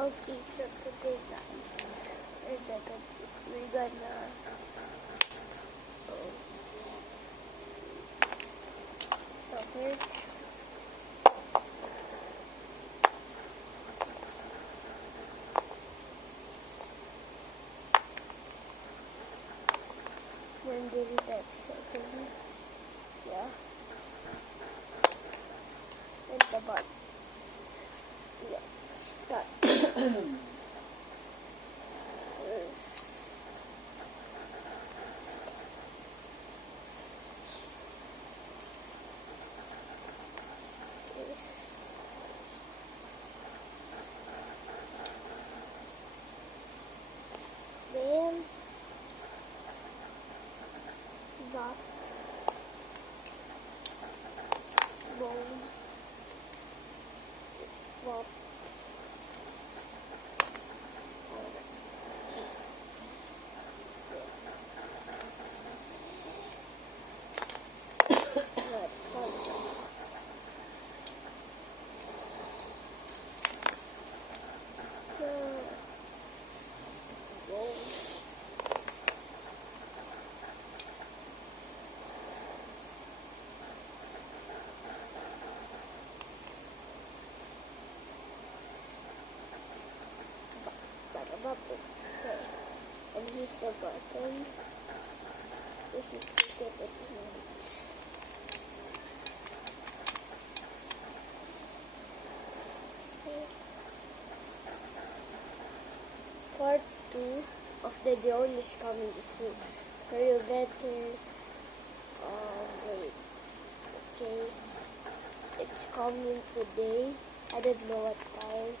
Okay, so today guys, we're gonna so first when did it actually yeah and the button yeah start then dot bone bop okay. And here's the button. If you click it, it moves. Okay. Part 2 of the drone is coming this week. So you better wait. Okay. It's coming today. I don't know what time.